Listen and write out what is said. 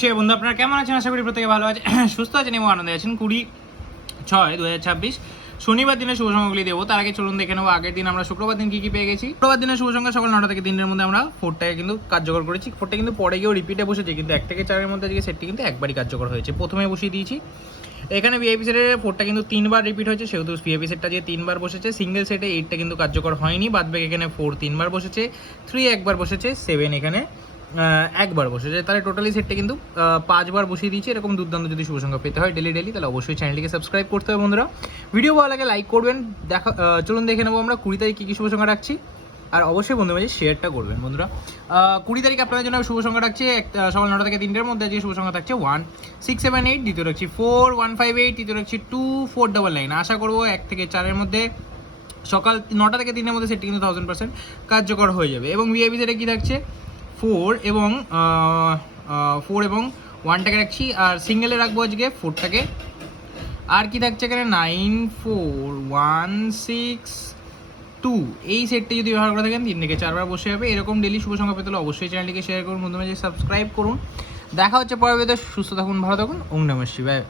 সে বন্ধু আপনারা কেমন আছেন? আশা করি প্রত্যেকে ভালো আছে, সুস্থ আছেন এবং আনন্দে আছেন। 20/6/2026 শনিবার দিনে শুভ সংখ্যাগুলি দেবো। তার আগে চলুন দেখে নেবো আগের দিন আমরা শুক্রবার দিন কি পেয়ে গেছি। শুক্রবার দিনের শুভ সংখ্যা সকাল 9টা থেকে 3টার মধ্যে আমরা 4টাকে কিন্তু কার্যকর করেছি। 4টা কিন্তু পরে গিয়েও রিপিটে বসেছে, কিন্তু 1 থেকে 4-এর মধ্যে আজকে সেটটি কিন্তু একবারই কার্যকর হয়েছে। প্রথমে বসিয়ে দিয়েছি এখানে ভিআইপি সেটের 4টা কিন্তু 3বার রিপিট হয়েছে, সেহেতু ভিআইপি সেটটা যে 3বার বসেছে। সিঙ্গেল সেটে 8টা কিন্তু কার্যকর হয়নি, বাদবাকি এখানে 4 3বার বসেছে, 3 একবার বসেছে, 7 এখানে একবার বসেছে। তাহলে টোটালি সেটটা কিন্তু 5বার বসিয়ে দিয়েছি। এরকম দুর্দান্ত যদি শুভ সংখ্যা পেতে হয় ডেলি তাহলে অবশ্যই চ্যানেলটিকে সাবস্ক্রাইব করতে হবে বন্ধুরা। ভিডিও ভালো লাগে লাইক করবেন। চলুন দেখে নেবো আমরা 20 তারিখ কী কী শুভ সংখ্যা রাখছি, আর অবশ্যই বন্ধু মাঝে শেয়ারটা করবেন বন্ধুরা। 20 তারিখ আপনাদের জন্য শুভ সংখ্যা রাখছে সকাল 9টা থেকে 3টার মধ্যে আজকে শুভ সংখ্যা থাকছে 1 6 7 8, দ্বিতীয় রাখছি 4 1 5 8, তৃতীয় রাখছি 2 4 9 9। আশা করবো 1 থেকে 4-এর মধ্যে সকাল 9টা থেকে 3টার মধ্যে সেটটি কিন্তু 1000% কার্যকর হয়ে যাবে। এবং ভিআইপি সেটে কী থাকছে 4 এবং 1টাকে রাখছি, আর সিঙ্গেলে রাখবো আজকে 4টাকে। আর কি থাকছে এখানে 9 4 1 6 2। এই সেটটি যদি ব্যবহার করে থাকেন 3 থেকে 4বার বসে যাবে। এরকম ডেলি শুভ সংখ্যা পেতে হলে অবশ্যই চ্যানেলটিকে শেয়ার করুন, বন্ধু মাঝে সাবস্ক্রাইব করুন। দেখা হচ্ছে পরবর্তীতে। সুস্থ থাকুন, ভালো থাকুন। ওম নমঃ শিবায়।